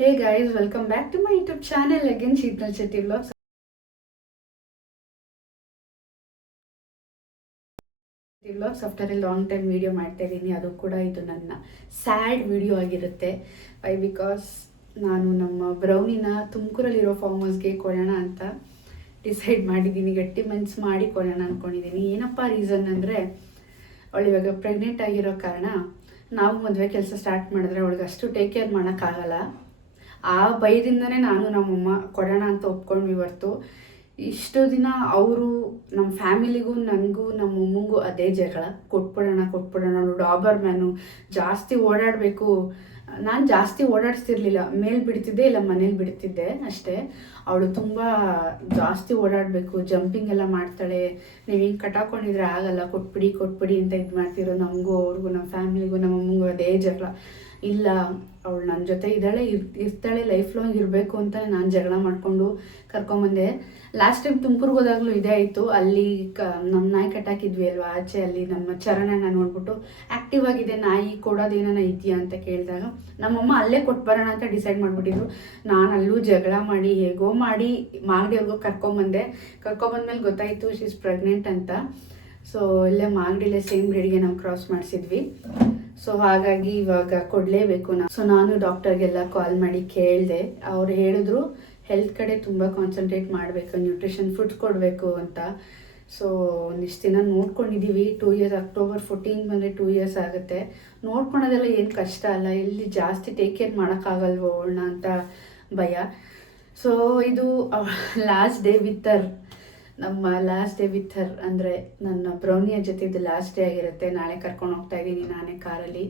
Hey guys, welcome back to my YouTube channel again, Sheetal Shetty Vlogs. After a long time video ಮಾಡ್ತಾ ಇದ್ದೀನಿ. ಅದು ಕೂಡ ಇದು ನನ್ನ ಸ್ಯಾಡ್ ವಿಡಿಯೋ ಆಗಿರುತ್ತೆ. ವೈ ಬಿಕಾಸ್ ನಾನು ನಮ್ಮ ಬ್ರೌನಿನ ತುಮಕೂರಲ್ಲಿರೋ ಫಾರ್ಮ್ ಹೌಸ್ಗೆ ಕೊಡೋಣ ಅಂತ ಡಿಸೈಡ್ ಮಾಡಿದ್ದೀನಿ. ಗಟ್ಟಿ ಮನ್ಸು ಮಾಡಿ ಕೊಡೋಣ ಅಂದ್ಕೊಂಡಿದ್ದೀನಿ. ಏನಪ್ಪ ರೀಸನ್ ಅಂದರೆ ಅವಳು ಇವಾಗ ಪ್ರೆಗ್ನೆಂಟ್ ಆಗಿರೋ ಕಾರಣ ನಾವು ಮದುವೆ ಕೆಲಸ ಸ್ಟಾರ್ಟ್ ಮಾಡಿದ್ರೆ ಅವಳಿಗೆ ಅಷ್ಟು ಟೇಕ್ ಕೇರ್ ಮಾಡೋಕ್ಕಾಗಲ್ಲ. ಆ ಭಯದಿಂದನೇ ನಾನು ನಮ್ಮಮ್ಮ ಕೊಡೋಣ ಅಂತ ಒಪ್ಕೊಂಡ್ವಿ ಹೊರ್ತು ಇಷ್ಟು ದಿನ ಅವರು ನಮ್ಮ ಫ್ಯಾಮಿಲಿಗೂ ನನಗೂ ನಮ್ಮ ಅಮ್ಮಂಗೂ ಅದೇ ಜಗಳ. ಕೊಟ್ಬಿಡೋಣ ಅವಳು ಡಾಬರ್ ಮ್ಯಾನು, ಜಾಸ್ತಿ ಓಡಾಡಬೇಕು. ನಾನು ಜಾಸ್ತಿ ಓಡಾಡಿಸ್ತಿರ್ಲಿಲ್ಲ, ಮೇಲೆ ಬಿಡ್ತಿದ್ದೆ ಇಲ್ಲ ಮನೇಲಿ ಬಿಡ್ತಿದ್ದೆ ಅಷ್ಟೇ. ಅವಳು ತುಂಬ ಜಾಸ್ತಿ ಓಡಾಡಬೇಕು, ಜಂಪಿಂಗ್ ಎಲ್ಲ ಮಾಡ್ತಾಳೆ. ನೀವು ಹಿಂಗೆ ಕಟ್ಟಾಕೊಂಡಿದ್ರೆ ಆಗಲ್ಲ, ಕೊಟ್ಬಿಡಿ ಅಂತ ಇದು ಮಾಡ್ತಿರೋ. ನಮಗೂ ಅವ್ರಿಗೂ ನಮ್ಮ ಫ್ಯಾಮಿಲಿಗೂ ನಮ್ಮ ಅಮ್ಮಂಗೂ ಅದೇ ಜಗಳ. ಇಲ್ಲ, ಅವಳು ನನ್ನ ಜೊತೆ ಇರ್ತಾಳೆ ಲೈಫ್ ಲಾಂಗ್ ಇರಬೇಕು ಅಂತ ನಾನು ಜಗಳ ಮಾಡಿಕೊಂಡು ಕರ್ಕೊಂಬಂದೆ. ಲಾಸ್ಟ್ ಟೈಮ್ ತುಮಕೂರ್ಗೆ ಹೋದಾಗಲೂ ಇದೇ ಆಯಿತು. ಅಲ್ಲಿ ನಮ್ಮ ನಾಯಿ ಕಟ್ಟಾಕಿದ್ವಿ ಅಲ್ವಾ ಆಚೆ, ಅಲ್ಲಿ ನಮ್ಮ ಚರಣನ ನೋಡ್ಬಿಟ್ಟು ಆ್ಯಕ್ಟಿವ್ ಆಗಿದೆ ನಾಯಿ, ಕೊಡೋದೇನ ಇದೆಯಾ ಅಂತ ಕೇಳಿದಾಗ ನಮ್ಮಮ್ಮ ಅಲ್ಲೇ ಕೊಟ್ಬರೋಣ ಅಂತ ಡಿಸೈಡ್ ಮಾಡಿಬಿಟ್ಟಿದ್ರು. ನಾನು ಅಲ್ಲೂ ಜಗಳ ಮಾಡಿ ಹೇಗೋ ಮಾಡಿ ಮಾಗಡಿಯವ್ರಿಗೂ ಕರ್ಕೊಂಬಂದ್ಮೇಲೆ ಗೊತ್ತಾಯಿತು ಶಿ ಇಸ್ ಪ್ರೆಗ್ನೆಂಟ್ ಅಂತ. ಸೊ ಇಲ್ಲೇ ಮಾಗಡಿಲೇ ಸೇಮ್ ಬ್ರೀಡ್ಗೆ ನಾವು ಕ್ರಾಸ್ ಮಾಡಿಸಿದ್ವಿ. ಸೊ ಹಾಗಾಗಿ ಇವಾಗ ಕೊಡಲೇಬೇಕು ನಾನು ಡಾಕ್ಟರ್ಗೆಲ್ಲ ಕಾಲ್ ಮಾಡಿ ಕೇಳಿದೆ. ಅವ್ರು ಹೇಳಿದ್ರು ಹೆಲ್ತ್ ಕಡೆ ತುಂಬ ಕಾನ್ಸಂಟ್ರೇಟ್ ಮಾಡಬೇಕು, ನ್ಯೂಟ್ರಿಷನ್ ಫುಡ್ ಕೊಡಬೇಕು ಅಂತ. ಸೊ ಒಂದಿಷ್ಟು ದಿನ ನೋಡ್ಕೊಂಡಿದ್ದೀವಿ. 2 years, October 14 ಬಂದರೆ 2 years ಆಗುತ್ತೆ. ನೋಡ್ಕೊಳೋದೆಲ್ಲ ಏನು ಕಷ್ಟ ಅಲ್ಲ, ಇಲ್ಲಿ ಜಾಸ್ತಿ ಟೇಕ್ ಕೇರ್ ಮಾಡೋಕ್ಕಾಗಲ್ವೋ ಅವಳನ್ನ ಅಂತ ಭಯ. ಸೊ ಇದು ಲಾಸ್ಟ್ ಡೇ ವಿತ್ ಹರ್, ನಮ್ಮ ಲಾಸ್ಟ್ ಡೇ ವಿತ್ ಹರ್ ಅಂದರೆ ನನ್ನ ಬ್ರೌನಿಯ ಜೊತೆ ಇದು ಲಾಸ್ಟ್ ಡೇ ಆಗಿರುತ್ತೆ. ನಾಳೆ ಕರ್ಕೊಂಡು ಹೋಗ್ತಾ ಇದ್ದೀನಿ ನಾನೇ ಕಾರಲ್ಲಿ.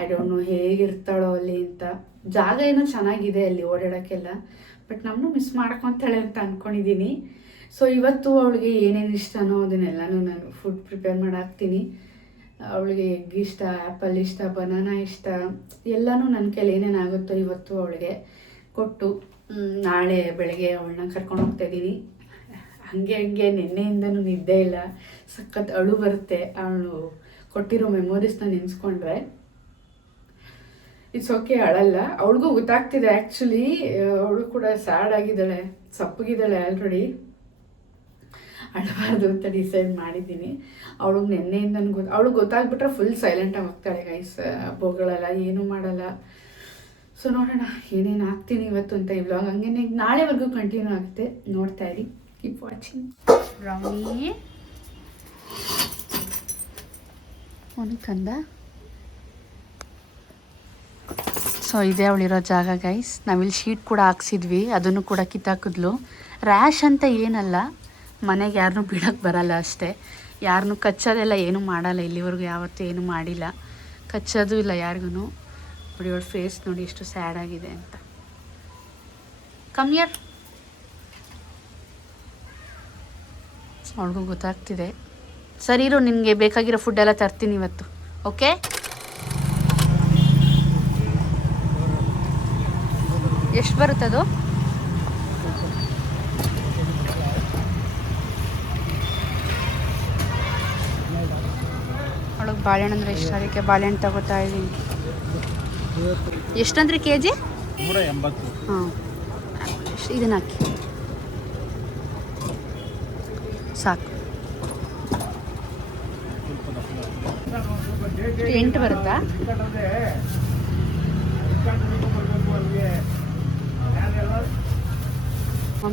ಐ ಡೋಂಟ್ ನೋ ಹೇಗಿರ್ತಾಳೋ ಅಲ್ಲಿ ಅಂತ. ಜಾಗ ಏನೋ ಚೆನ್ನಾಗಿದೆ ಅಲ್ಲಿ ಓಡಾಡೋಕ್ಕೆಲ್ಲ, ಬಟ್ ನಮ್ಮನ್ನು ಮಿಸ್ ಮಾಡ್ಕೊತಾಳೆ ಅಂತ ಅಂದ್ಕೊಂಡಿದ್ದೀನಿ. ಸೊ ಇವತ್ತು ಅವಳಿಗೆ ಏನೇನು ಇಷ್ಟನೋ ಅದನ್ನೆಲ್ಲನೂ ನಾನು ಫುಡ್ ಪ್ರಿಪೇರ್ ಮಾಡಾಕ್ತೀನಿ. ಅವಳಿಗೆ ಎಗ್ ಇಷ್ಟ, ಆ್ಯಪಲ್ ಇಷ್ಟ, ಬನಾನಾ ಇಷ್ಟ, ಎಲ್ಲನೂ ನನ್ನ ಕೈಲಿ ಏನೇನಾಗುತ್ತೋ ಇವತ್ತು ಅವಳಿಗೆ ಕೊಟ್ಟು ನಾಳೆ ಬೆಳಗ್ಗೆ ಅವಳನ್ನ ಕರ್ಕೊಂಡು ಹೋಗ್ತಾ ಇದ್ದೀನಿ. ಹಂಗೆ ನಿನ್ನೆಯಿಂದನೂ ನಿದ್ದೆ ಇಲ್ಲ, ಸಖತ್ ಅಳು ಬರುತ್ತೆ ಅವಳು ಕೊಟ್ಟಿರೋ ಮೆಮೊರೀಸ್ನ ನೆನೆಸ್ಕೊಂಡ್ರೆ. It's okay, ಅಳಲ್ಲ. ಅವಳಿಗೂ ಗೊತ್ತಾಗ್ತಿದೆ ಆ್ಯಕ್ಚುಲಿ. ಅವಳು ಕೂಡ ಸ್ಯಾಡ್ ಆಗಿದ್ದಾಳೆ, ಸಪ್ಪಗಿದ್ದಾಳೆ ಆಲ್ರೆಡಿ. ಅಳಬಾರ್ದು ಅಂತ ಡಿಸೈಡ್ ಮಾಡಿದ್ದೀನಿ. ಅವಳಿಗೆ ನೆನ್ನೆಯಿಂದನೂ ಅವಳಿಗೆ ಗೊತ್ತಾಗ್ಬಿಟ್ರೆ ಫುಲ್ ಸೈಲೆಂಟಾಗಿ ಹೋಗ್ತಾಳೆ ಗೈಸ್. ಬೋಗಳಲ್ಲ, ಏನೂ ಮಾಡಲ್ಲ. ಸೊ ನೋಡೋಣ ಏನೇನು ಆಗ್ತೀನಿ ಇವತ್ತು ಅಂತ ಈ ವ್ಲಾಗ್ ಹಂಗೆ ನಾಳೆವರೆಗೂ ಕಂಟಿನ್ಯೂ ಆಗುತ್ತೆ. ನೋಡ್ತಾ ಇರಿ, ಕೀಪ್ ವಾಚಿಂಗ್. ಬ್ರೌನಿ ಕಂದ. ಸೊ ಇದೇ ಅವಳಿರೋ ಜಾಗ ಗೈಸ್. ನಾವಿಲ್ಲಿ ಶೀಟ್ ಕೂಡ ಹಾಕ್ಸಿದ್ವಿ, ಅದನ್ನು ಕೂಡ ಕಿತ್ತಾಕಿದ್ಲು. ರ್ಯಾಶ್ ಅಂತ ಏನಲ್ಲ, ಮನೆಗೆ ಯಾರನ್ನೂ ಬಿಡೋಕ್ಕೆ ಬರಲ್ಲ ಅಷ್ಟೇ. ಯಾರನ್ನೂ ಕಚ್ಚೋದೆಲ್ಲ ಏನೂ ಮಾಡಲ್ಲ, ಇಲ್ಲಿವರೆಗೂ ಯಾವತ್ತೂ ಏನೂ ಮಾಡಿಲ್ಲ, ಕಚ್ಚೋದು ಇಲ್ಲ ಯಾರಿಗೂ. ನೋಡಿ ಅವಳ ಫೇಸ್ ನೋಡಿ ಎಷ್ಟು ಸ್ಯಾಡ್ ಆಗಿದೆ ಅಂತ. ಕಮ್ಮಿಯರ್ ಅವಳಿಗೂ ಗೊತ್ತಾಗ್ತಿದೆ. ಸರಿ ಇರು, ನಿನಗೆ ಬೇಕಾಗಿರೋ ಫುಡ್ಡೆಲ್ಲ ತರ್ತೀನಿ ಇವತ್ತು, ಓಕೆ? ಎಷ್ಟು ಬರುತ್ತದು? ಅವಳಿಗೆ ಬಾಳೆಹಣ್ಣು ಅಂದರೆ ಇಷ್ಟ, ಅದಕ್ಕೆ ಬಾಳೆಹಣ್ಣು ತಗೋತಾ ಇದ್ದೀನಿ. ಎಷ್ಟಂದ್ರೆ ಕೆಜಿ? 180. ಹಾಂ, ಇದನ್ನ ಹಾಕಿ ಸಾಕು. 8 ಬರುತ್ತಾ?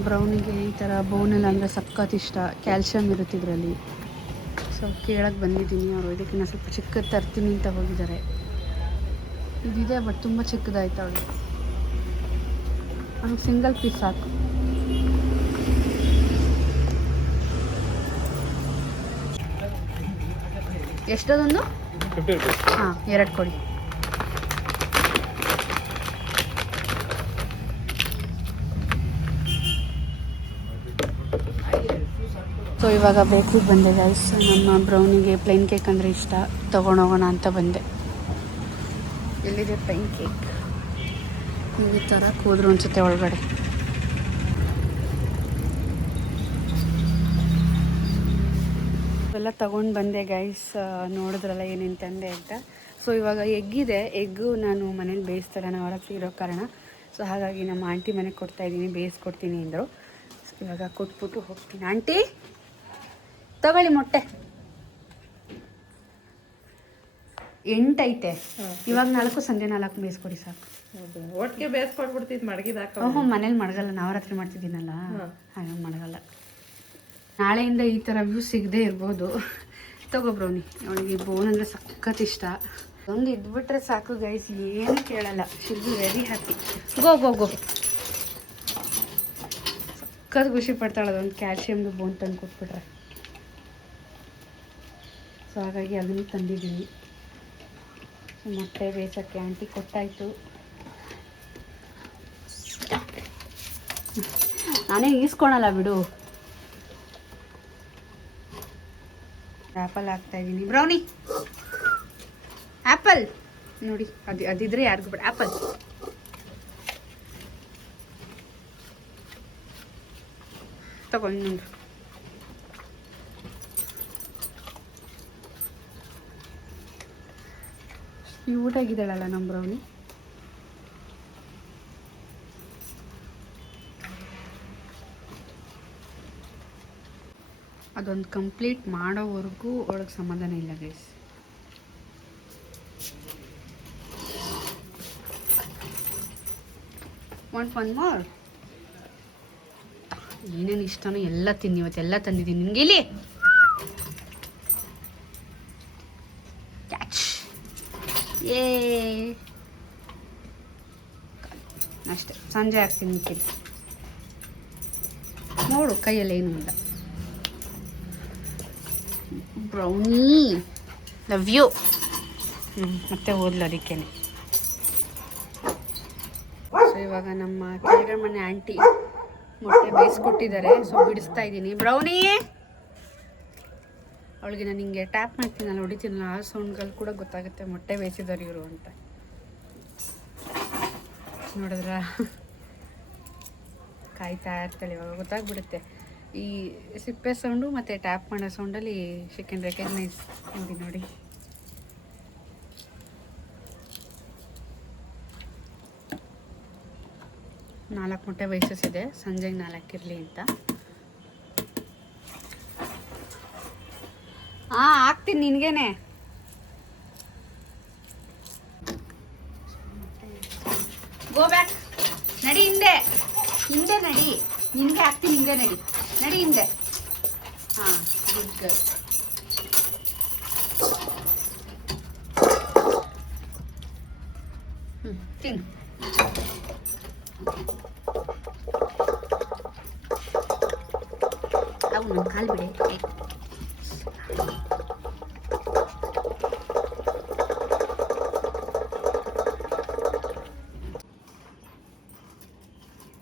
ಬ್ರೌನಿಗೆ ಈ ಥರ ಬೋನೆಲ್ಲ ಅಂದರೆ ಸಖತ್ ಇಷ್ಟ, ಕ್ಯಾಲ್ಶಿಯಮ್ ಇರುತ್ತೆ ಇದರಲ್ಲಿ. ಸೊ ಕೇಳಕ್ಕೆ ಬಂದಿದ್ದೀನಿ. ಅವರು ಇದಕ್ಕಿಂತ ಸ್ವಲ್ಪ ಚಿಕ್ಕದು ತರ್ತೀನಿ ಅಂತ ಹೋಗಿದ್ದಾರೆ. ಇದಿದೆ ಬಟ್ ತುಂಬ ಚಿಕ್ಕದಾಯ್ತು ಅವಳು. ಅವ್ನಿಗೆ ಸಿಂಗಲ್ ಪೀಸ್ ಸಾಕು. ಎಷ್ಟದೊಂದು? 50 rupees. ಹಾಂ, 2 ಕೊಡಿ. ಸೊ ಇವಾಗ ಬೇಕ್ರಿಗೆ ಬಂದೆ ಗೈಸ್. ನಮ್ಮ ಬ್ರೌನಿಗೆ ಪ್ಲೈನ್ ಕೇಕ್ ಅಂದರೆ ಇಷ್ಟ, ತೊಗೊಂಡೋಗೋಣ ಅಂತ ಬಂದೆ. ಎಲ್ಲಿದೆ ಪ್ಲೈನ್ ಕೇಕ್? ಈ ಥರ ಕೂದ್ರು ಅನಿಸುತ್ತೆ ಒಳಗಡೆ. ಎಲ್ಲ ತೊಗೊಂಡು ಬಂದೆ ಗೈಸ್. ನೋಡಿದ್ರಲ್ಲ ಏನೇನು ತಂದೆ ಅಂತ. ಸೊ ಇವಾಗ ಎಗ್ಗಿದೆ, ಎಗ್ಗು ನಾನು ಮನೇಲಿ ಬೇಯಿಸ್ತಾರೆ, ನಾವು ಹೊರಗೆ ಇರೋ ಕಾರಣ. ಸೊ ಹಾಗಾಗಿ ನಮ್ಮ ಆಂಟಿ ಮನೆಗೆ ಕೊಡ್ತಾಯಿದ್ದೀನಿ, ಬೇಯಿಸ್ಕೊಡ್ತೀನಿ ಅಂದರು. ಸೊ ಇವಾಗ ಕೊಟ್ಬಿಟ್ಟು ಹೋಗ್ತೀನಿ. ಆಂಟಿ ತಗೊಳ್ಳಿ ಮೊಟ್ಟೆ. 8 ಐತೆ ಇವಾಗ 4, ಸಂಜೆ 4 ಬೇಯಿಸ್ಕೊಡಿ ಸಾಕು. ಹೌದು, ಒಟ್ಟಿಗೆ ಬೇಯಿಸ್ಕೊಟ್ಬಿಡ್ತಿದ್ದು ಮಡಗಿದಾಕ. ಮನೇಲಿ ಮಡಗಲ್ಲ, ನವರಾತ್ರಿ ಮಾಡ್ತಿದ್ದೀನಲ್ಲ ಹಾಗಾಗಿ ಮಡಗಲ್ಲ. ನಾಳೆಯಿಂದ ಈ ಥರ ವ್ಯೂ ಸಿಗದೆ ಇರ್ಬೋದು. ತಗೋ ಬ್ರೌನಿ, ಅವಳಿಗೆ ಬೋನ್ ಅಂದರೆ ಸಖತ್ ಇಷ್ಟ. ಒಂದು ಇದ್ಬಿಟ್ರೆ ಸಾಕು ಗೈಸ್, ಏನು ಕೇಳಲ್ಲ. She'll be very happy. Go go go. ಸಖತ್ ಖುಷಿ ಪಡ್ತಾಳೆ ಅದೊಂದು ಕ್ಯಾಲ್ಶಿಯಮ್ದು ಬೋನ್ ತಂದು ಕೊಟ್ಬಿಟ್ರೆ. ಸೊ ಹಾಗಾಗಿ ಅದನ್ನು ತಂದಿದ್ದೀನಿ. ಮೊಟ್ಟೆ ಬೇಯಿಸೋಕ್ಕೆ ಆಂಟಿ ಕೊಟ್ಟಾಯಿತು. ನಾನೇ ಈಸ್ಕೊಳಲ್ಲ ಬಿಡು. ಆ್ಯಪಲ್ ಹಾಕ್ತಾಯಿದ್ದೀನಿ. ಬ್ರೌನಿ ಆ್ಯಪಲ್ ನೋಡಿ, ಅದಿದ್ರೆ ಯಾರಿಗೂ ಬೇಡ. ಆ್ಯಪಲ್ ತಗೊಂಡು ನೋಡಿ. ಕ್ಯೂಟಾಗಿದ್ದಾಳಲ್ಲ ನಮ್ಮ ಬ್ರೌನಿ. ಅದೊಂದು ಕಂಪ್ಲೀಟ್ ಮಾಡೋವರೆಗೂ ಅವಳಿಗೆ ಸಮಾಧಾನ ಇಲ್ಲ ಗೈಸ್. One more. ಏನೇನು ಇಷ್ಟನೋ ಎಲ್ಲ ತಿನ್ನಿ, ಇವತ್ತೆಲ್ಲ ತಂದಿದ್ದೀನಿ ನಿನಗೆ. ಇಲ್ಲಿ ಕ್ಯಾಚ್. ಏ ಅಷ್ಟೇ, ಸಂಜೆ ಹಾಕ್ತೀನಿ ಮಿಕ್ಕಿದ್ದು. ನೋಡು ಕೈಯಲ್ಲಿ ಏನೂ ಇಲ್ಲ. Brownie love you. ಮತ್ತೆ ಓದ್ಲು ಅದಕ್ಕೇನೆ. ಸೊ ಇವಾಗ ನಮ್ಮ ಕೆಳಗಡೆ ಮನೆ ಆಂಟಿ ಮೊಟ್ಟೆ ಬೇಯಿಸ್ಕೊಟ್ಟಿದ್ದಾರೆ. ಸೊ ಬಿಡಿಸ್ತಾ ಇದ್ದೀನಿ. ಬ್ರೌನಿ, ಅವಳಿಗೆ ನಾನು ಹಿಂಗೆ ಟ್ಯಾಪ್ ಮಾಡ್ತೀನಲ್ಲ, ಹೊಡಿತೀನಲ್ಲ, ಆ ಸೌಂಡ್ಗಳು ಕೂಡ ಗೊತ್ತಾಗುತ್ತೆ ಮೊಟ್ಟೆ ಬೇಯಿಸಿದಾರೆ ಇವರು ಅಂತ. ನೋಡಿದ್ರ ಕಾಯ್ತಾ ಇರ್ತಾಳೆ. ಇವಾಗ ಗೊತ್ತಾಗ್ಬಿಡುತ್ತೆ. ಈ ಸಿಪ್ಪೆ ಸೌಂಡು ಮತ್ತು ಟ್ಯಾಪ್ ಮಾಡೋ ಸೌಂಡಲ್ಲಿ ಶಿ ಕ್ಯಾನ್ ರೆಕಗ್ನೈಸ್. ನೋಡಿ 4 ಮೊಟ್ಟೆ ಬೇಯಿಸಿದೆ, ಸಂಜೆಗೆ 4 ಇರಲಿ ಅಂತ. ಹಾಕ್ತೀನಿ ನಿನಗೇನೆ. Go back. ನಡಿ ಹಿಂದೆ, ಹಿಂದೆ ನಡಿ. ನಿನಗೆ ಹಾಕ್ತೀನಿ, ಹಿಂದೆ ನಡಿ. ನಡಿ ಹಿಂದೆ. ಹಾಂ, ಗುಡ್ ಗರ್ಲ್. ತಿನ್. ಅವು ನನ್ನ ಕಾಲು ಬಿಡೆ.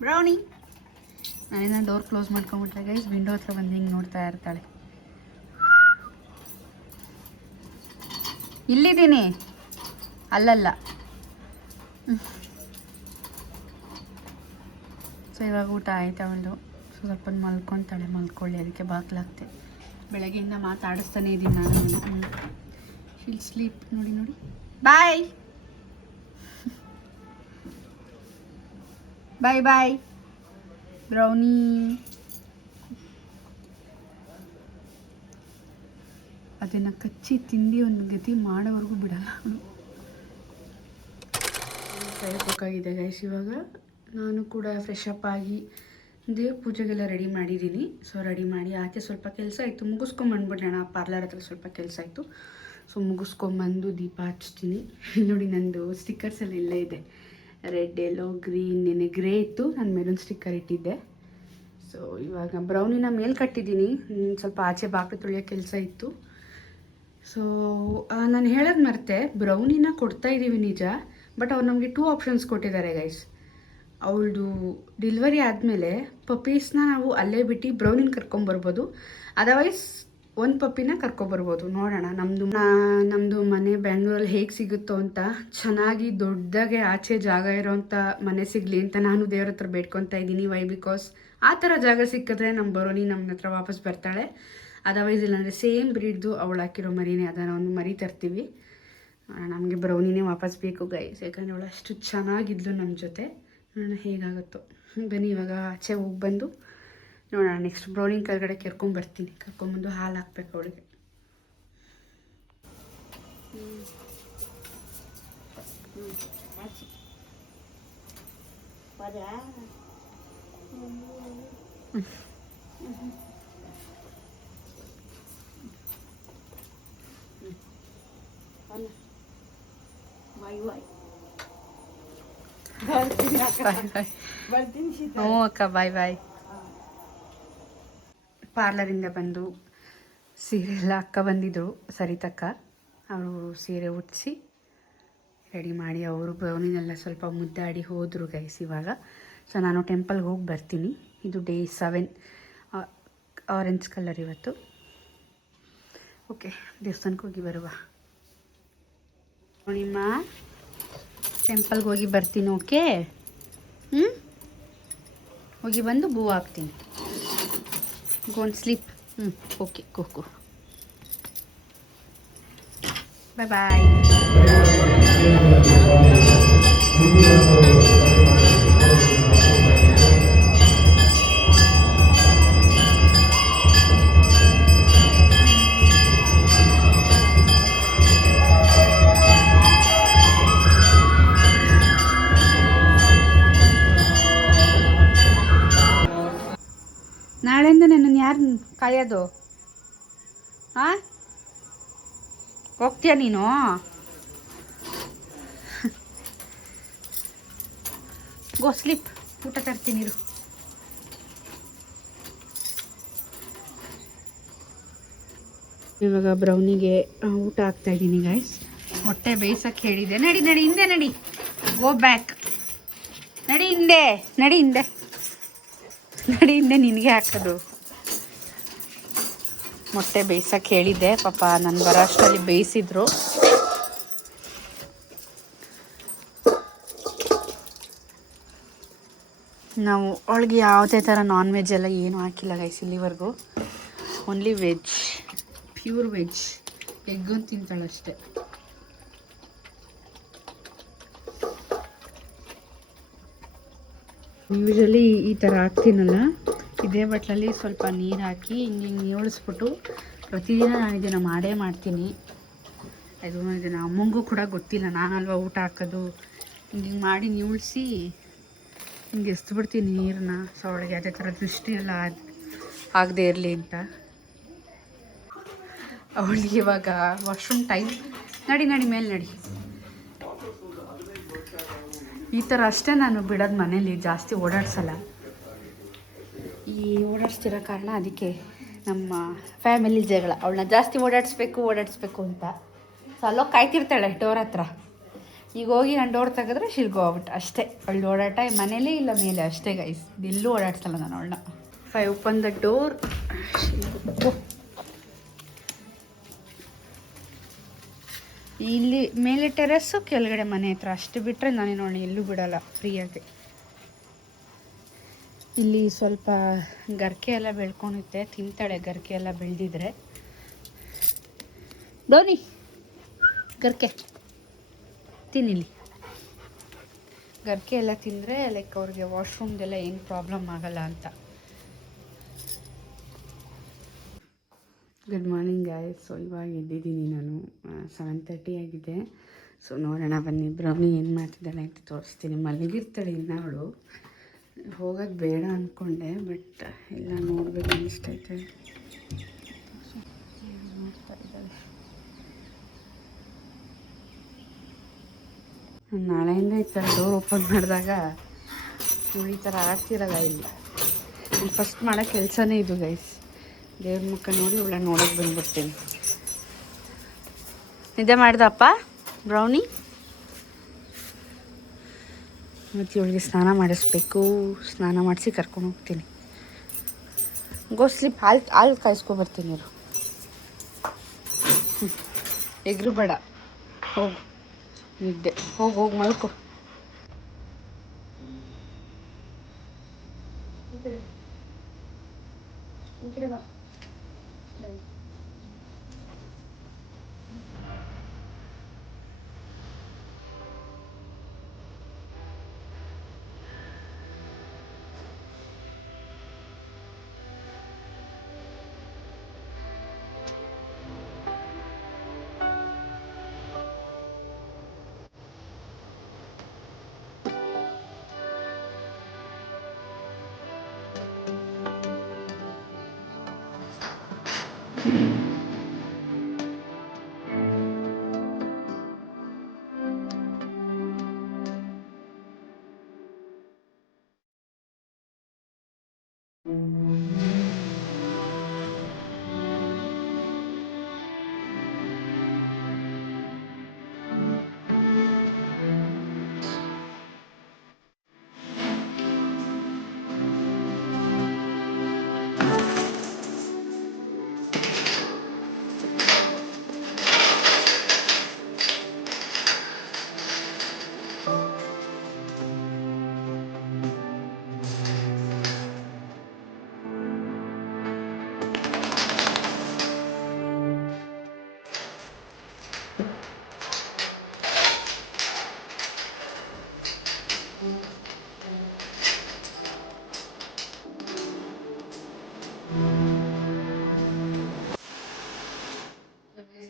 ಬ್ರೌನಿ ನಾನೇನ ಡೋರ್ ಕ್ಲೋಸ್ ಮಾಡ್ಕೊಂಬಿಟ್ರೆ ಗೈಸ್, ವಿಂಡೋ ಹತ್ರ ಬಂದು ಹಿಂಗೆ ನೋಡ್ತಾ ಇರ್ತಾಳೆ. ಇಲ್ಲಿದ್ದೀನಿ, ಅಲ್ಲಲ್ಲ. ಸೊ ಇವಾಗ ಊಟ ಆಯ್ತು ಅವಳು. ಸೊ ಸ್ವಲ್ಪ ಮಲ್ಕೊತಾಳೆ, ಮಲ್ಕೊಳ್ಳಿ, ಅದಕ್ಕೆ ಬಾಗ್ಲಾಗ್ತೆ. ಬೆಳಗ್ಗೆಯಿಂದ ಮಾತಾಡಿಸ್ತಾನೆ ಇದ್ದೀನಿ ನಾನು. ಶಿಲ್ ಸ್ಲೀಪ್. ನೋಡಿ ನೋಡಿ. Bye bye bye Brownie. ಅದನ್ನು ಕಚ್ಚಿ ತಿಂಡಿ ಒಂದು ಗತಿ ಮಾಡೋವರೆಗೂ ಬಿಡಲ್ಲ ಅವಳು. ಬೇಕಾಗಿದೆ ಗೈಸ್. ಇವಾಗ ನಾನು ಕೂಡ ಫ್ರೆಶ್ ಅಪ್ ಆಗಿ ದೇವ್ರ ಪೂಜೆಗೆಲ್ಲ ರೆಡಿ ಮಾಡಿದ್ದೀನಿ. ಸೊ ರೆಡಿ ಮಾಡಿ ಆಚೆ ಸ್ವಲ್ಪ ಕೆಲಸ ಇತ್ತು, ಮುಗಿಸ್ಕೊಂಬಂದ್ಬಿಡೋಣ. ಪಾರ್ಲರ್ ಹತ್ರ ಸ್ವಲ್ಪ ಕೆಲಸ ಇತ್ತು. ಸೊ ಮುಗಿಸ್ಕೊಂಬಂದು ದೀಪ ಹಚ್ತೀನಿ. ನೋಡಿ ನಂದು ಸ್ಟಿಕ್ಕರ್ಸ್ ಎಲ್ಲ ಇಲ್ಲೇ ಇದೆ. Red, yellow, green. ನೆನೆ ಗ್ರೇ ಇತ್ತು, ನಾನು ಮೇಲೊಂದು ಸ್ಟಿಕ್ಕರ್ ಇಟ್ಟಿದ್ದೆ. ಸೊ ಇವಾಗ ಬ್ರೌನಿನ ಮೇಲೆ ಕಟ್ಟಿದ್ದೀನಿ. ಸ್ವಲ್ಪ ಆಚೆ ಬಾಗಿಲು ತೊಳೆಯೋ ಕೆಲಸ ಇತ್ತು. ಸೊ ನಾನು ಹೇಳೋದು ಮರೆತೆ, ಬ್ರೌನಿನ ಕೊಡ್ತಾಯಿದ್ದೀವಿ ನಿಜ, ಬಟ್ ಅವ್ರು ನಮಗೆ 2 ಆಪ್ಷನ್ಸ್ ಕೊಟ್ಟಿದ್ದಾರೆ ಗೈಸ್. ಅವಳದು ಡೆಲಿವರಿ ಆದಮೇಲೆ ಪಪ್ಪೀಸ್ನ ನಾವು ಅಲ್ಲೇ ಬಿಟ್ಟು ಬ್ರೌನಿನ ಕರ್ಕೊಂಬರ್ಬೋದು, ಅದರ್ವೈಸ್ ಒಂದು ಪಪ್ಪಿನ ಕರ್ಕೊಬರ್ಬೋದು. ನೋಡೋಣ ನಮ್ಮದು ಮನೆ ಬ್ಯಾಂಗ್ಳೂರಲ್ಲಿ ಹೇಗೆ ಸಿಗುತ್ತೋ ಅಂತ. ಚೆನ್ನಾಗಿ ದೊಡ್ಡದಾಗೆ ಆಚೆ ಜಾಗ ಇರೋವಂಥ ಮನೆ ಸಿಗಲಿ ಅಂತ ನಾನು ದೇವ್ರ ಹತ್ರ ಬೇಡ್ಕೊತಾ ಇದ್ದೀನಿ. ವೈ ಬಿಕಾಸ್ ಆ ಥರ ಜಾಗ ಸಿಕ್ಕಿದ್ರೆ ನಮ್ಮ ಬ್ರೌನಿ ನಮ್ಮ ಹತ್ರ ವಾಪಸ್ ಬರ್ತಾಳೆ. ಅದರ್ವೈಸ್ ಇಲ್ಲಾಂದರೆ ಸೇಮ್ ಬ್ರೀಡ್ದು ಅವಳು ಹಾಕಿರೋ ಮರಿನೇ, ಅದನ್ನು ಒಂದು ಮರಿ ತರ್ತೀವಿ. ನಮಗೆ ಬ್ರೌನಿನೇ ವಾಪಸ್ ಬೇಕು ಗೈಸ್, ಯಾಕಂದರೆ ಅವಳು ಅಷ್ಟು ಚೆನ್ನಾಗಿದ್ಲು ನಮ್ಮ ಜೊತೆ. ನೋಡೋಣ ಹೇಗಾಗುತ್ತೋ. ಬನ್ನಿ ಇವಾಗ ಆಚೆ ಹೋಗಿ ಬಂದು ನೋಡೋಣ. ನೆಕ್ಸ್ಟ್ ಬ್ರೌನಿಂಗ್ ಕೆಳಗಡೆ ಕರ್ಕೊಂಬರ್ತೀನಿ. ಕರ್ಕೊಂಬಂದು ಹಾಲು ಹಾಕ್ಬೇಕು ಅವಳಿಗೆ. ಹ್ಞೂ ಅಕ್ಕ, ಬಾಯ್ ಬಾಯ್. ಪಾರ್ಲರಿಂದ ಬಂದು ಸೀರೆ ಎಲ್ಲ ಅಕ್ಕ ಬಂದಿದ್ದರು, ಸರಿತಕ್ಕ. ಅವರು ಸೀರೆ ಉಡಿಸಿ ರೆಡಿ ಮಾಡಿ ಅವರು ಬ್ರೌನಿನೆಲ್ಲ ಸ್ವಲ್ಪ ಮುದ್ದಾಡಿ ಹೋದರು ಗೈಸ್ ಇವಾಗ. ಸೊ ನಾನು ಟೆಂಪಲ್ಗೆ ಹೋಗಿ ಬರ್ತೀನಿ. ಇದು ಡೇ 7, ಆರೆಂಜ್ ಕಲರ್ ಇವತ್ತು. ಓಕೆ, ದೇವಸ್ಥಾನಕ್ಕೆ ಹೋಗಿ ಬರುವ. ನಿಮ್ಮ ಟೆಂಪಲ್ಗೆ ಹೋಗಿ ಬರ್ತೀನಿ. ಓಕೆ, ಹೋಗಿ ಬಂದು ಬೂ ಹಾಕ್ತೀನಿ. ಗೋನ್ ಸ್ಲೀಪ್. ಓಕೆ, ಗೋ. ಬಾಯ್ ಬಾಯ್. ನಾಳೆಯಿಂದ ನನ್ನನ್ನು ಯಾರು ಕಾಯೋದು? ಹಾಂ, ಹೋಗ್ತೀಯ ನೀನು? ಗೋ ಸ್ಲಿಪ್. ಊಟ ತರ್ತೀನಿ ಇರು. ಇವಾಗ ಬ್ರೌನಿಗೆ ಊಟ ಹಾಕ್ತಾಯಿದ್ದೀನಿ ಗೈಸ್. ಮೊಟ್ಟೆ ಬೇಯಿಸೋಕ್ಕೆ ಹೇಳಿದೆ. ನಡಿ ಹಿಂದೆ ನಡಿ. Go back. ನಡಿ ಹಿಂದೆ ನಿನಗೆ ಹಾಕೋದು. ಮೊಟ್ಟೆ ಬೇಯಿಸೋಕ್ಕೆ ಹೇಳಿದ್ದೆ, ಪಾಪ ನಾನು ಬರೋ ಅಷ್ಟರಲ್ಲಿ ಬೇಯಿಸಿದ್ರು. ನಾವು ಅವಳಿಗೆ ಯಾವುದೇ ಥರ ನಾನ್ ವೆಜ್ ಎಲ್ಲ ಏನೂ ಹಾಕಿಲ್ಲ ಗೈಸ್ ಇಲ್ಲಿವರೆಗೂ. Only veg, pure veg. Egg ತಿಂತಾಳಷ್ಟೆ. ಯೂಶಲಿ ಈ ಥರ ಹಾಕ್ತೀನಲ್ಲ, ಇದೇ ಬಟ್ಲಲ್ಲಿ ಸ್ವಲ್ಪ ನೀರು ಹಾಕಿ ಹಿಂಗೆ ನೀವಳಿಸ್ಬಿಟ್ಟು ಪ್ರತಿದಿನ ನಾನು ಇದನ್ನು ಮಾಡೇ ಮಾಡ್ತೀನಿ. ಇದನ್ನು ಅಮ್ಮಂಗೂ ಕೂಡ ಗೊತ್ತಿಲ್ಲ, ನಾನಲ್ವ ಊಟ ಹಾಕೋದು. ಹಿಂಗೆ ಮಾಡಿ ನೀವಳಿಸಿ ಹಿಂಗೆ ಎಸ್ದುಬಿಡ್ತೀನಿ ನೀರನ್ನ. ಸೊ ಅವಳಿಗೆ ಅದೇ ಥರ ದೃಷ್ಟಿ ಎಲ್ಲ ಆಗದೆ ಇರಲಿ ಅಂತ. ಅವಳಿಗೆ ಇವಾಗ ವಾಶ್ರೂಮ್ ಟೈಮ್. ನಡಿ ಮೇಲೆ ನಡಿ. ಈ ಥರ ಅಷ್ಟೇ ನಾನು ಬಿಡೋದು ಮನೇಲಿ, ಜಾಸ್ತಿ ಓಡಾಡ್ಸಲ್ಲ. ಈ ಓಡಾಡಿಸ್ತಿರೋ ಕಾರಣ ಅದಕ್ಕೆ ನಮ್ಮ ಫ್ಯಾಮಿಲಿ ಜಗಳ. ಅವಳನ್ನ ಜಾಸ್ತಿ ಓಡಾಡಿಸ್ಬೇಕು ಅಂತ. ಸೊ ಅಲ್ಲೋಗಿ ಕಾಯ್ತಿರ್ತಾಳೆ ಡೋರ್ ಹತ್ರ. ಈಗ ಹೋಗಿ ನಾನು ಡೋರ್ ತೆಗೆದ್ರೆ ಶಿಲ್ಗೋ ಆಗ್ಬಿಟ್ಟು ಅಷ್ಟೇ. ಅವಳು ಓಡಾಟ ಮನೇಲಿ ಇಲ್ಲ ಮೇಲೆ ಅಷ್ಟೇ ಗೈಸ್. ಎಲ್ಲೂ ಓಡಾಡ್ಸಲ್ಲ ನಾನು ಅವಳನ್ನ. I open the door. ಇಲ್ಲಿ ಮೇಲೆ ಟೆರೆಸ್ಸು, ಕೆಳಗಡೆ ಮನೆ ಹತ್ರ ಅಷ್ಟು ಬಿಟ್ಟರೆ ನಾನೇನು ಅವಳು ಎಲ್ಲೂ ಬಿಡೋಲ್ಲ ಫ್ರೀಯಾಗಿ. ಇಲ್ಲಿ ಸ್ವಲ್ಪ ಗರ್ಕೆ ಎಲ್ಲ ಬೆಳ್ಕೊಂಡಿತ್ತೆ, ತಿಂತಾಳೆ ಗರ್ಕೆ ಎಲ್ಲ ಬೆಳೆದಿದ್ರೆ. ಧೋನಿ ಗರ್ಕೆ ತಿನ್ನಿಲ್ಲಿ. ಗರ್ಕೆ ಎಲ್ಲ ತಿಂದರೆ ಲೈಕ್ ಅವ್ರಿಗೆ ವಾಶ್ರೂಮ್ದೆಲ್ಲ ಏನು ಪ್ರಾಬ್ಲಮ್ ಆಗಲ್ಲ ಅಂತ. Good morning guys. ಸೊ ಇವಾಗ ಎದ್ದಿದ್ದೀನಿ ನಾನು. 7:30 ಆಗಿದೆ. ಸೊ ನೋಡೋಣ ಬನ್ನಿ ಬ್ರೌನಿ ಏನು ಮಾಡ್ತಿದ್ದಾಳೆ ಅಂತ ತೋರಿಸ್ತೀನಿ. ಮಲಗಿರ್ತಾಳೆ ಇನ್ನು ಅವಳು. ಹೋಗೋದು ಬೇಡ ಅಂದ್ಕೊಂಡೆ, ಬಟ್ ಎಲ್ಲ ನೋಡ್ಬೇಕು ಅನಿಸ್ತೈತೆ. ನೋಡ್ತಾ ಇದ್ದಾಳೆ. ನಾಳೆಯಿಂದ ಈ ಥರ ಡೋರ್ ಓಪನ್ ಮಾಡಿದಾಗ ಇವಳು ಈ ಥರ ಆಡ್ತಿರಲ್ಲ ಇಲ್ಲಿ. ನಾನು ಫಸ್ಟ್ ಮಾಡೋ ಕೆಲಸನೇ ಇದು ಗೈಸ್. ದೇವ್ರ ಮುಖ ನೋಡಿ ಇವಳ ನೋಡೋಕೆ ಬಂದ್ಬಿಡ್ತೀನಿ. ನಿದ್ದೆ ಮಾಡ್ದಪ್ಪ ಬ್ರೌನಿ? ಮತ್ತು ಇವಳಿಗೆ ಸ್ನಾನ ಮಾಡಿಸ್ಬೇಕು. ಸ್ನಾನ ಮಾಡಿಸಿ ಕರ್ಕೊಂಡು ಹೋಗ್ತೀನಿ. ಗೋ ಸ್ಲಿಪ್. ಹಾಲು ಕಾಯಿಸ್ಕೊಬರ್ತೀನಿ ಇರು. ಎಗ್ರು ಬೇಡ, ಹೋಗು ನಿದ್ದೆ. ಹೋಗಿ ಮಲ್ಕೊ.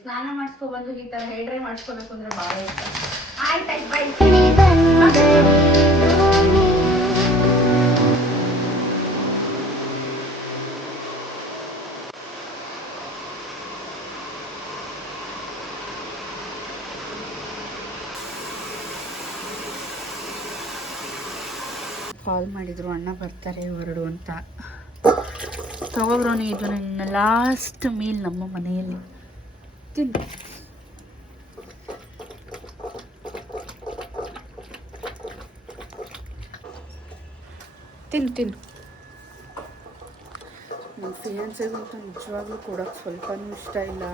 ಸ್ನಾನ ಮಾಡಿಸ್ಕೊಬಂದು ಈ ಥರ ಹೇರ್ ಡ್ರೈ ಮಾಡಿಸ್ಕೋಬೇಕು ಅಂದರೆ ಭಾಳ ಇಷ್ಟ. ಆಯ್ತಾಯ್ತು ಬೈ. ಕಾಲ್ ಮಾಡಿದ್ರು ಅಣ್ಣ ಬರ್ತಾರೆ ಹೊರಡು ಅಂತ. ತಗೋಬ್ರೋನಿ, ಇದು ನನ್ನ ಲಾಸ್ಟ್ ಮೀಲ್ ನಮ್ಮ ಮನೆಯಲ್ಲಿ. ತಿನ್ನು. ತಿನ್ನು ತಿನ್ನು. ನನ್ನ ಫಿಯಾನ್ಸಿಗಂತೂ ನಿಜವಾಗ್ಲೂ ಕೊಡೋಕ್ಕೆ ಸ್ವಲ್ಪನೂ ಇಷ್ಟ ಇಲ್ಲ.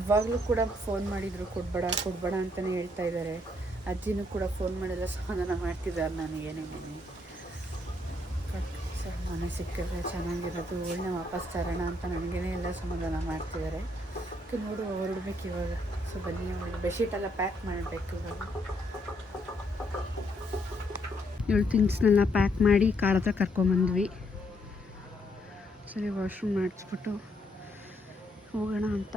ಇವಾಗಲೂ ಕೂಡ ಫೋನ್ ಮಾಡಿದರು ಕೊಡಬೇಡ ಅಂತಲೇ ಹೇಳ್ತಾ ಇದ್ದಾರೆ. ಅಜ್ಜಿನೂ ಕೂಡ ಫೋನ್ ಮಾಡಿಲ್ಲ, ಸಮಾಧಾನ ಮಾಡ್ತಿದ್ದಾರೆ ನನಗೇನೇನೇನೆ. ಸರ್ ಮನೆ ಸಿಕ್ಕಿದ್ರೆ ಚೆನ್ನಾಗಿರೋದು, ಒಳ್ಳೆ ವಾಪಸ್ ತರೋಣ ಅಂತ ನನಗೇನೆ ಎಲ್ಲ ಸಮಾಧಾನ ಮಾಡ್ತಿದ್ದಾರೆ. ನೋಡು ಹೊರಡ್ಬೇಕು ಇವಾಗ. ಸೊ ಬನ್ನಿ, ಅವಳಿಗೆ ಬೆಡ್ಶೀಟೆಲ್ಲ ಪ್ಯಾಕ್ ಮಾಡಬೇಕು ಇವಾಗ. ಇವಳು ಥಿಂಗ್ಸ್ನೆಲ್ಲ ಪ್ಯಾಕ್ ಮಾಡಿ ಕಾರ್ ಹತ್ರ ಕರ್ಕೊಂಬಂದ್ವಿ. ಸರಿ ವಾಶ್ರೂಮ್ ಮಾಡಿಸ್ಬಿಟ್ಟು ಹೋಗೋಣ ಅಂತ.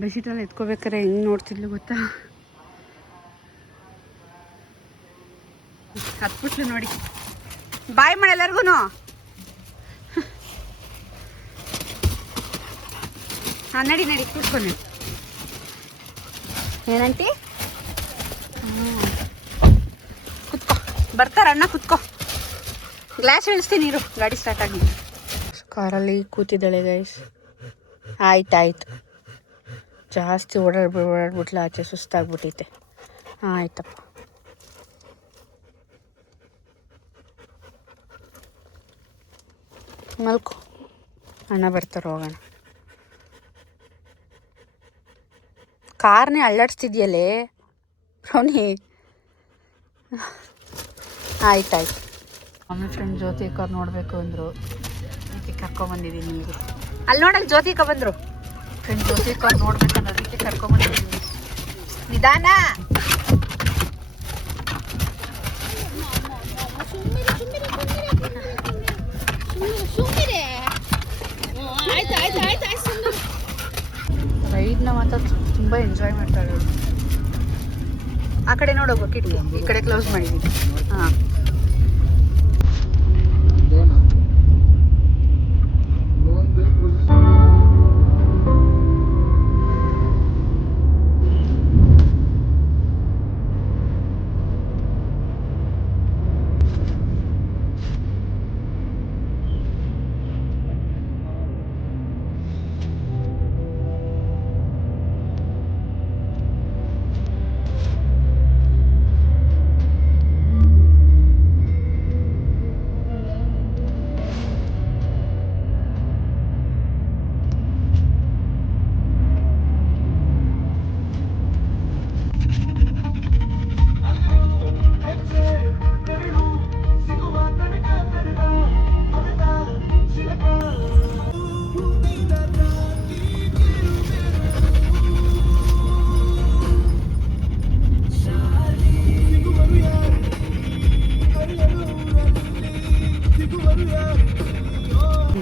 ಬೆಡ್ಶೀಟೆಲ್ಲ ಎತ್ಕೋಬೇಕಾರೆ ಹೆಂಗೆ ನೋಡ್ತಿದ್ಲು ಗೊತ್ತಾ, ಹತ್ಬಿಟ್ಲು ನೋಡಿ. ಬಾಯ್ ಮಾಡಿ ಎಲ್ಲರಿಗೂ. ಹಾಂ ನಡಿ ಕೂತ್ಕೊಂಡು. ಏನಂಟಿ? ಕುತ್ಕೋ, ಬರ್ತಾರಣ್ಣ ಕುತ್ಕೋ. ಗ್ಲಾಸ್ ಇಳಿಸ್ತೀನಿ ಇರು, ಗಾಡಿ ಸ್ಟಾರ್ಟ್ ಆಗಿ. ಕಾರಲ್ಲಿ ಕೂತಿದ್ದಾಳೆ ಗೈಸ್. ಆಯ್ತಾಯ್ತು, ಜಾಸ್ತಿ ಓಡಾಡ್ಬಿಟ್ಲ, ಆಚೆ ಸುಸ್ತಾಗ್ಬಿಟ್ಟೈತೆ. ಹಾಂ ಆಯ್ತಪ್ಪ. ಮಲ್ಕೋ, ಅಣ್ಣ ಬರ್ತಾರೆ ಹೋಗೋಣ. ಕಾರ್ನೇ ಅಳ್ಳಾಡಿಸ್ತಿದ್ಯಲ್ಲೇ ಬ್ರೌನಿ. ಆಯ್ತಾಯ್ತು. ಮಮ್ಮಿ ಫ್ರೆಂಡ್ ಜ್ಯೋತಿ ಅಕ್ಕ ನೋಡಬೇಕು ಅಂದರು, ಅದಕ್ಕೆ ಕರ್ಕೊಂಬಂದಿದ್ದೀನಿ. ಈಗ ಅಲ್ಲಿ ನೋಡಲ್ಲಿ ಜ್ಯೋತಿ ಅಕ್ಕ ಬಂದರು. ಫ್ರೆಂಡ್ ಜ್ಯೋತಿ ಅಕ್ಕ ನೋಡ್ಬೇಕಂದ್ರೆ ಅದಕ್ಕೆ ಕರ್ಕೊಂಬಂದಿದ್ದೀನಿ. ನಿಧಾನ. ರೈಡ್ನ ಮಾತ್ರ ತುಂಬ ಎಂಜಾಯ್ ಮಾಡ್ತಾಳೆ ಅವಳು. ಆ ಕಡೆ ನೋಡೋಗು ಕಿಟಕಿ, ಈ ಕಡೆ ಕ್ಲೋಸ್ ಮಾಡಿದ್ದೀನಿ. ಹಾಂ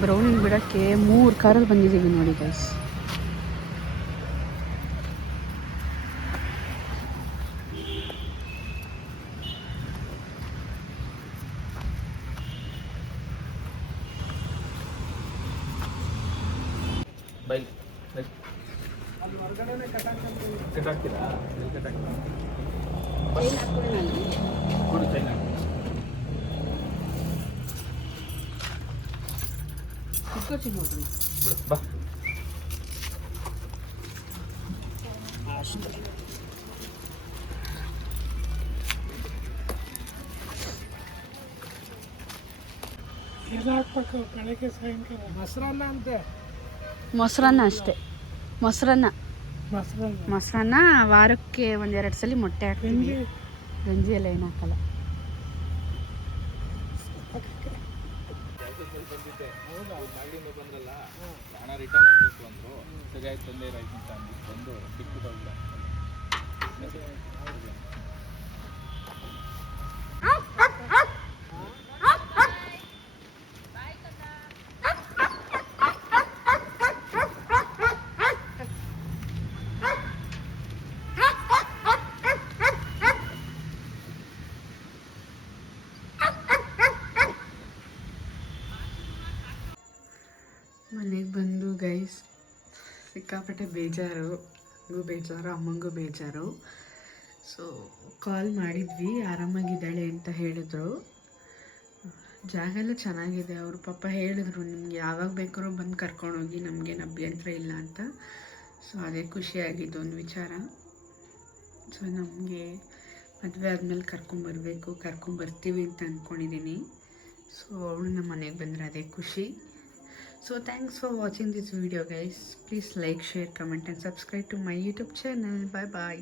ಬ್ರೌನಿನ ಬಿಡೋಕ್ಕೆ 3 ಕಾರಲ್ಲಿ ಬಂದಿದ್ದೀವಿ ನೋಡಿ ಗೈಸ್. ಬೈ ಅಲ್ಲಿ ಹೊರಗಡೆನೆ ಕಟ್ಟಾಕ್ತೀರಾ ಚೈನ್ ಹಾಕ್ಕೊಳ್ಳಿ ನಾನು. ಕೊಡು ಚೈನಾ ಕುತ್ಕೋತೀನಿ ನೋಡ್ರಿ. ಬಿಡು ಬಾ ಅಷ್ಟೇ. ಮೊಸರನ್ನ ಅಂತೆ ಮೊಸರನ್ನ ಅಷ್ಟೇ. ಮೊಸರನ್ನ ವಾರಕ್ಕೆ 1-2 ಸಲ ಮೊಟ್ಟೆ ಹಾಕ್ತೀನಿ. ಗಂಜಿ ಎಲ್ಲ ಏನು ಹಾಕಲ್ಲ. ಬಂದಿದ್ದೆ ಮಾಗಡಿಯಿಂದ ಬಂದ್ರಲ್ಲ ಹಣ ರಿಟರ್ನ್ ಆಗಬೇಕು ಅಂದರು. ಸರಿ ಆಯ್ತು ತಂದೆ ಆಯ್ತು ಅಂತ ಅಂದ್ಬಿಟ್ಟು ಬಂದು ಬಿಟ್ಬಿಟ್ಟು ಮನೆಗೆ ಬಂದು ಗೈಸ್ ಸಿಕ್ಕಾಪಟ್ಟೆ ಬೇಜಾರು. ನನಗೂ ಬೇಜಾರು, ಅಮ್ಮಂಗೂ ಬೇಜಾರು. ಸೊ ಕಾಲ್ ಮಾಡಿದ್ವಿ, ಆರಾಮಾಗಿದ್ದಾಳೆ ಅಂತ ಹೇಳಿದ್ರು. ಜಾಗ ಎಲ್ಲ ಚೆನ್ನಾಗಿದೆ. ಅವರು ಪಾಪ ಹೇಳಿದ್ರು ನಿಮ್ಗೆ ಯಾವಾಗ ಬೇಕಾದ್ರೂ ಬಂದು ಕರ್ಕೊಂಡೋಗಿ, ನಮಗೇನು ಅಭ್ಯಂತರ ಇಲ್ಲ ಅಂತ. ಸೊ ಅದೇ ಖುಷಿಯಾಗಿದ್ದು ಒಂದು ವಿಚಾರ. ಸೊ ನಮಗೆ ಮದುವೆ ಆದಮೇಲೆ ಕರ್ಕೊಂಬರ್ತೀವಿ ಅಂತ ಅಂದ್ಕೊಂಡಿದ್ದೀನಿ. ಸೊ ಅವಳು ನಮ್ಮ ಮನೆಗೆ ಬಂದರೆ ಅದೇ ಖುಷಿ. So thanks for watching this video guys. Please like, share, comment and subscribe to my YouTube channel. Bye bye.